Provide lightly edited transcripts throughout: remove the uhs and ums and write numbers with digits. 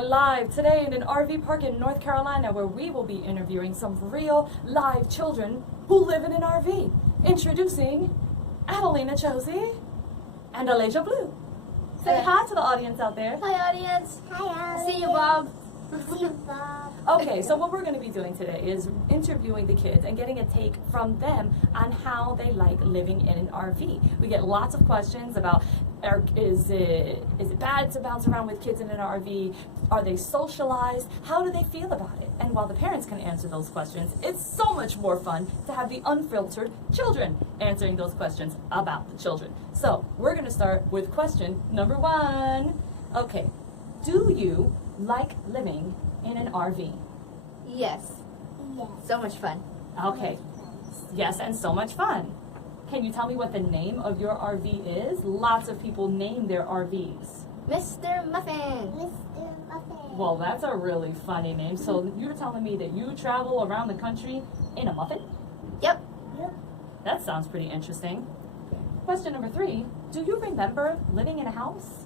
are live today in an RV park in North Carolina where we will be interviewing some real live children who live in an RV. Introducing Adelina Josie and Alasia Blue. Say hi to the audience out there. Hi, audience. Hi, Alice. See you, Bob. See you, Bob. Okay, so what we're going to be doing today is interviewing the kids and getting a take from them on how they like living in an RV. We get lots of questions about, is it bad to bounce around with kids in an RV? Are they socialized? How do they feel about it? And while the parents can answer those questions, it's so much more fun to have the unfiltered children answering those questions about the children. So we're going to start with question number 1. Okay, do you like living in an RV? Yes. Yes. So much fun. Okay. Yes, and so much fun. Can you tell me what the name of your RV is? Lots of people name their RVs. Mr. Muffin. Mr. Muffin. Well, that's a really funny name. So you're telling me that you travel around the country in a muffin? Yep. Yep. That sounds pretty interesting. Question number 3. Do you remember living in a house?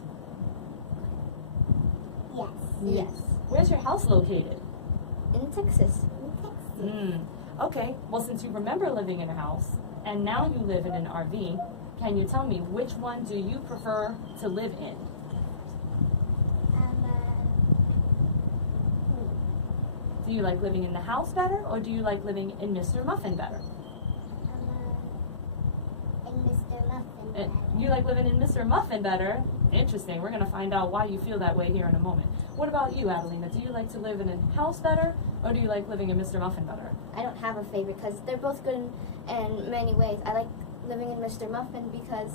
Yes. Yes. Where's your house located? In Texas. In Texas. Okay, well, since you remember living in a house and now you live in an RV, can you tell me which one do you prefer to live in? Do you like living in the house better, or do you like living in Mr. Muffin better? In Mr. Muffin. You like living in Mr. Muffin better? Interesting. We're going to find out why you feel that way here in a moment. What about you, Adelina? Do you like to live in a house better, or do you like living in Mr. Muffin better? I don't have a favorite because they're both good in many ways. I like living in Mr. Muffin because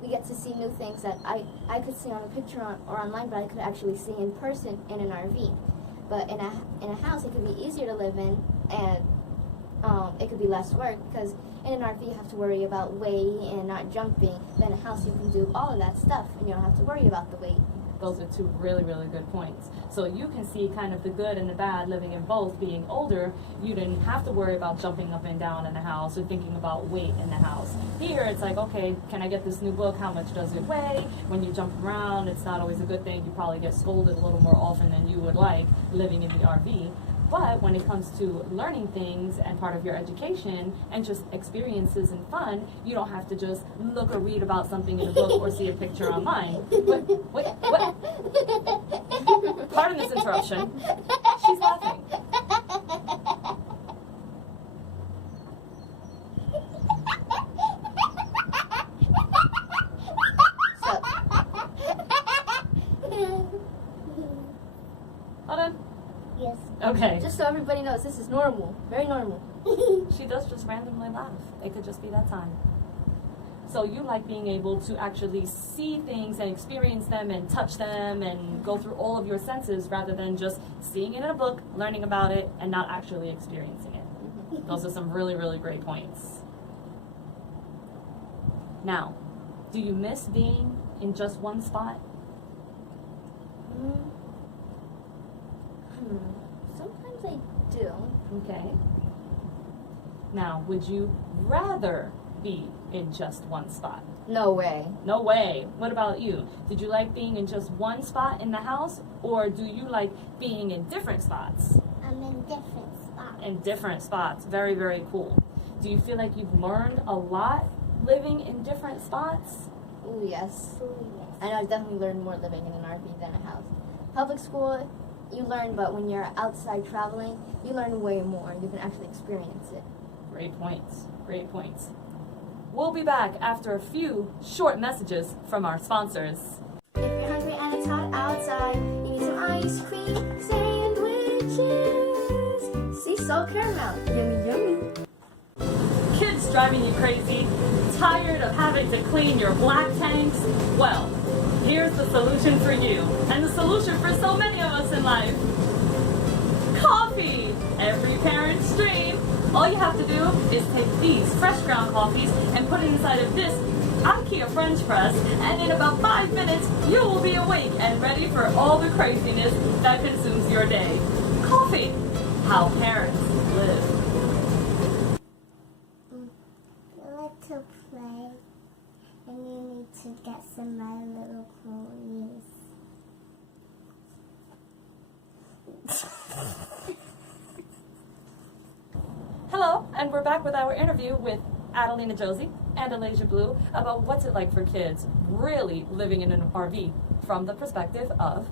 we get to see new things that I could see on a picture or online, but I could actually see in person in an RV. But in a house, it could be easier to live in, and it could be less work because in an RV you have to worry about weight and not jumping. Then in a house you can do all of that stuff and you don't have to worry about the weight. Those are 2 really, really good points. So you can see kind of the good and the bad living in both. Being older, you didn't have to worry about jumping up and down in the house or thinking about weight in the house. Here, it's like, okay, can I get this new book? How much does it weigh? When you jump around, it's not always a good thing. You probably get scolded a little more often than you would like living in the RV. But when it comes to learning things and part of your education and just experiences and fun, you don't have to just look or read about something in a book or see a picture online. What? Pardon this interruption. She's laughing. Hold on. Yes. Okay. Just so everybody knows, this is normal. Very normal. She does just randomly laugh. It could just be that time. So you like being able to actually see things and experience them and touch them and go through all of your senses rather than just seeing it in a book, learning about it, and not actually experiencing it. Those are some really, really great points. Now, do you miss being in just one spot? Sometimes I do. Okay. Now, would you rather be in just one spot? No way. No way. What about you? Did you like being in just one spot in the house, or do you like being in different spots? I'm in different spots. In different spots. Very, very cool. Do you feel like you've learned a lot living in different spots? Ooh, yes. Oh, yes. I know I've definitely learned more living in an RV than a house. Public school, you learn, but when you're outside traveling, you learn way more. You can actually experience it. Great points. Great points. We'll be back after a few short messages from our sponsors. If you're hungry and it's hot outside, you need some ice cream, sandwiches, sea salt caramel, yummy yummy. Kids driving you crazy? Tired of having to clean your black tanks? Well, here's the solution for you, and the solution for so many of us in life. Coffee! Every parent's dream. All you have to do is take these fresh ground coffees and put it inside of this IKEA French press, and in about 5 minutes, you will be awake and ready for all the craziness that consumes your day. Coffee! How parents live. You like to play, and you need to get some My Little Ponies. Hello, and we're back with our interview with Adelina Josie and Alasia Blue about what's it like for kids really living in an RV from the perspective of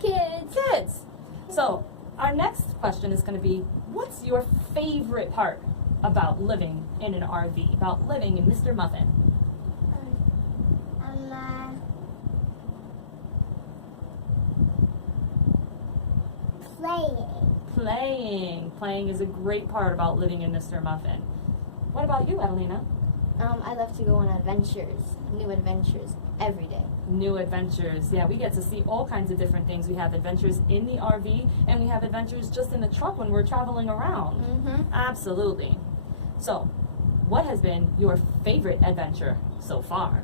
kids. So our next question is going to be, what's your favorite part about living in an RV, about living in Mr. Muffin? Playing is a great part about living in Mr. Muffin. What about you, Adelina? I love to go on new adventures every day. New adventures. Yeah, we get to see all kinds of different things. We have adventures in the RV, and we have adventures just in the truck when we're traveling around. Mm-hmm. Absolutely. So, what has been your favorite adventure so far?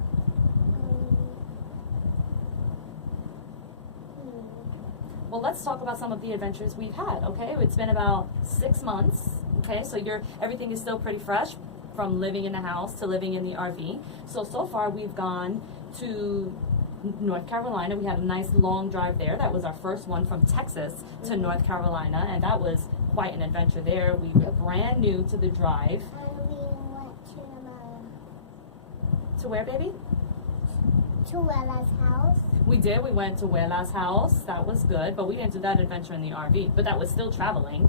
Well, let's talk about some of the adventures we've had, okay? It's been about 6 months, okay? So everything is still pretty fresh from living in the house to living in the RV. So far we've gone to North Carolina. We had a nice long drive there. That was our first one from Texas to North Carolina, and that was quite an adventure there. We were brand new to the drive. And we went To where, baby? to Wella's house. We did. We went to Wella's house. That was good, but we didn't do that adventure in the RV. But that was still traveling.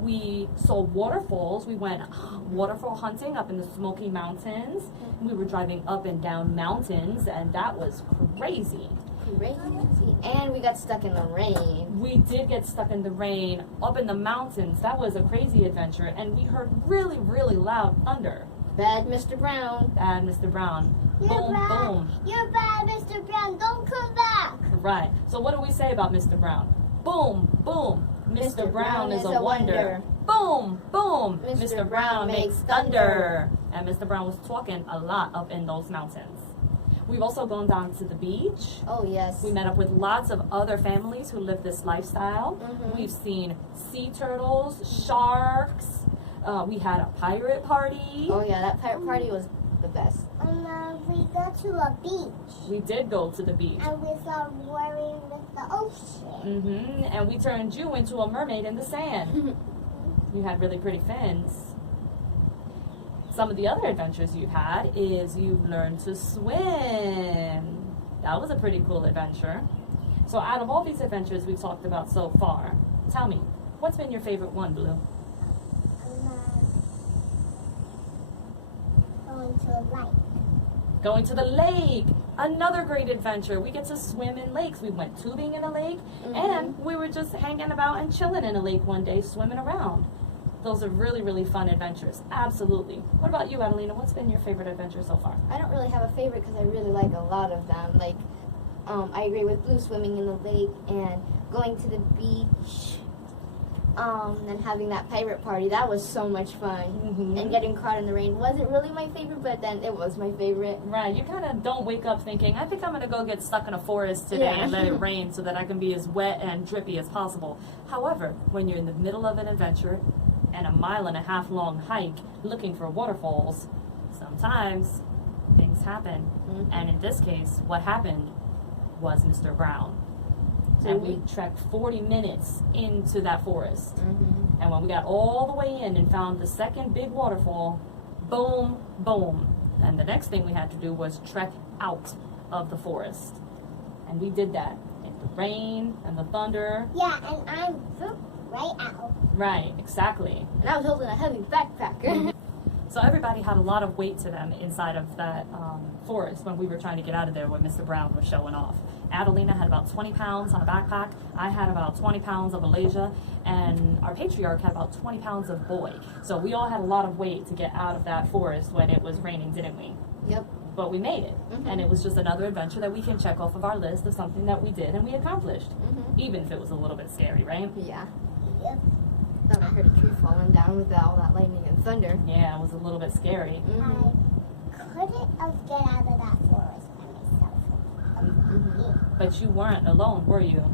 We saw waterfalls. We went waterfall hunting up in the Smoky Mountains. We were driving up and down mountains, and that was crazy. And we got stuck in the rain. We did get stuck in the rain up in the mountains. That was a crazy adventure, and we heard really, really loud thunder. Bad Mr. Brown. Bad Mr. Brown. You're Boom, bad. boom. You're bad, Mr. Brown. Don't come back. Right. So what do we say about Mr. Brown? Boom, boom. Mr. Brown is a wonder. Boom, boom. Mr. Brown makes thunder. And Mr. Brown was talking a lot up in those mountains. We've also gone down to the beach. Oh, yes. We met up with lots of other families who live this lifestyle. We've seen sea turtles, sharks. We had a pirate party. Oh, yeah, that pirate party was the best. And we go to a beach. We did go to the beach. And we saw worrying with the ocean. And we turned you into a mermaid in the sand. You had really pretty fins. Some of the other adventures you've had is you've learned to swim. That was a pretty cool adventure. So out of all these adventures we've talked about so far, tell me, what's been your favorite one, Blue? Going to a lake. Going to the lake. Another great adventure. We get to swim in lakes. We went tubing in a lake, and we were just hanging about and chilling in a lake one day, swimming around. Those are really, really fun adventures. Absolutely. What about you, Adelina? What's been your favorite adventure so far? I don't really have a favorite because I really like a lot of them. Like, I agree with Blue, swimming in the lake and going to the beach. And having that pirate party, that was so much fun. And getting caught in the rain wasn't really my favorite, but then it was my favorite. Right, you kind of don't wake up thinking, I think I'm going to go get stuck in a forest today and let it rain so that I can be as wet and drippy as possible. However, when you're in the middle of an adventure and a 1.5 mile long hike looking for waterfalls, sometimes things happen. And in this case, what happened was Mr. Brown. And we trekked 40 minutes into that forest. And when we got all the way in and found the second big waterfall, boom, boom. And the next thing we had to do was trek out of the forest. And we did that in the rain and the thunder. Yeah, and I'm right out. Right, exactly. And I was holding a heavy backpack. So everybody had a lot of weight to them inside of that forest when we were trying to get out of there when Mr. Brown was showing off. Adelina had about 20 pounds on a backpack. I had about 20 pounds of Alasia, and our patriarch had about 20 pounds of Boy. So we all had a lot of weight to get out of that forest when it was raining, didn't we? Yep. But we made it. And it was just another adventure that we can check off of our list of something that we did and we accomplished. Even if it was a little bit scary, right? Yeah. Yep. Thought I heard a tree falling down with all that lightning and thunder. Yeah, it was a little bit scary. I couldn't have get out of that forest by myself. But you weren't alone, were you?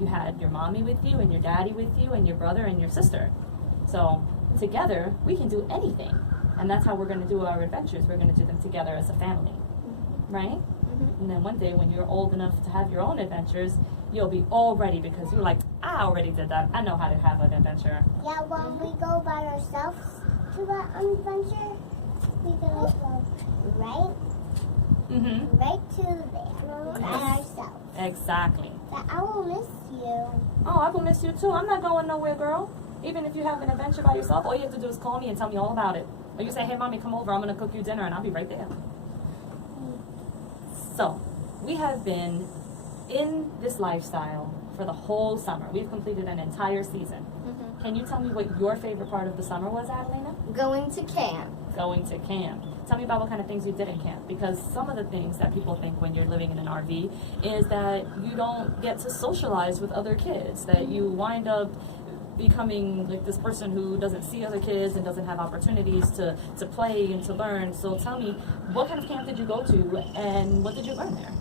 You had your mommy with you and your daddy with you and your brother and your sister. So together, we can do anything. And that's how we're going to do our adventures. We're going to do them together as a family. Right? And then one day when you're old enough to have your own adventures, you'll be all ready because you're like, I I already did that. I know how to have an adventure. Yeah, when we go by ourselves to that adventure, we gonna go right to there by ourselves. Exactly. But I will miss you. Oh, I will miss you too. I'm not going nowhere, girl. Even if you have an adventure by yourself, all you have to do is call me and tell me all about it. Or you say, hey, mommy, come over. I'm going to cook you dinner, and I'll be right there. So, we have been in this lifestyle for the whole summer. We've completed an entire season. Can you tell me what your favorite part of the summer was, Adelina? Going to camp. Going to camp. Tell me about what kind of things you did in camp, because some of the things that people think when you're living in an RV is that you don't get to socialize with other kids, that you wind up becoming like this person who doesn't see other kids and doesn't have opportunities to play and to learn. So tell me, what kind of camp did you go to and what did you learn there?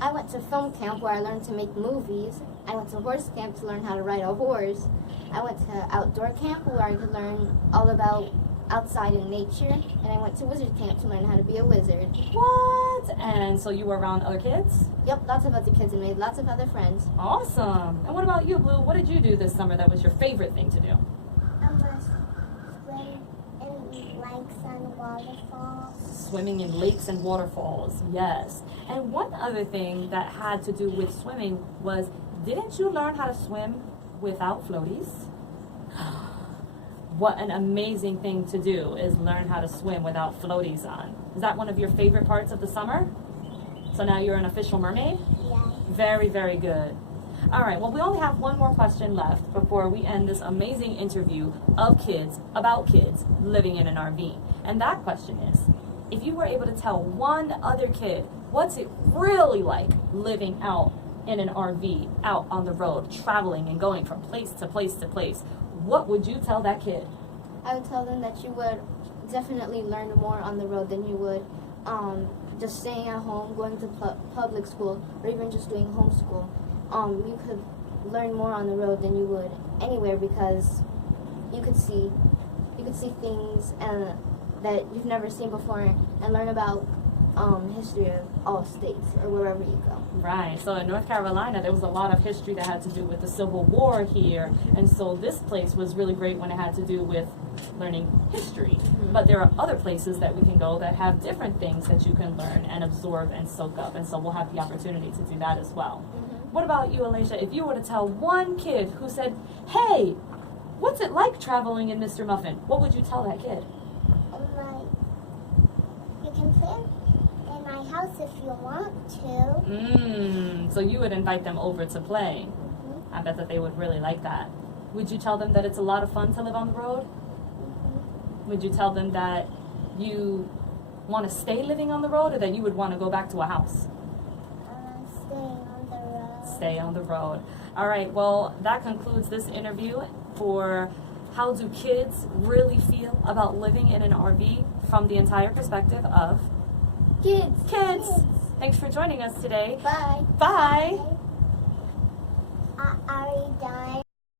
I went to film camp where I learned to make movies. I went to horse camp to learn how to ride a horse. I went to outdoor camp where I could learn all about outside in nature. And I went to wizard camp to learn how to be a wizard. What? And so you were around other kids? Yep, lots of other kids and made lots of other friends. Awesome. And what about you, Blue? What did you do this summer that was your favorite thing to do? I must swim in lakes and waterfalls. Swimming in lakes and waterfalls, yes. And one other thing that had to do with swimming was, didn't you learn how to swim without floaties? What an amazing thing to do is learn how to swim without floaties on. Is that one of your favorite parts of the summer? So now you're an official mermaid? Yeah. Very, very good. All right, well, we only have one more question left before we end this amazing interview of kids, about kids living in an RV. And that question is, if you were able to tell one other kid, what's it really like living out in an RV, out on the road, traveling and going from place to place to place, what would you tell that kid? I would tell them that you would definitely learn more on the road than you would just staying at home, going to public school, or even just doing homeschool. You could learn more on the road than you would anywhere, because you could see things that you've never seen before, and learn about history of all states or wherever you go. Right. So in North Carolina, there was a lot of history that had to do with the Civil War here, and so this place was really great when it had to do with learning history. But there are other places that we can go that have different things that you can learn and absorb and soak up, and so we'll have the opportunity to do that as well. What about you, Alicia? If you were to tell one kid who said, hey, what's it like traveling in Mr. Muffin? What would you tell that kid? You can play in my house if you want to. So you would invite them over to play. I bet that they would really like that. Would you tell them that it's a lot of fun to live on the road? Would you tell them that you want to stay living on the road, or that you would want to go back to a house? Staying on the road. Stay on the road. All right, well, that concludes this interview for how do kids really feel about living in an RV from the entire perspective of kids. Thanks for joining us today. Bye. Bye. Are we done?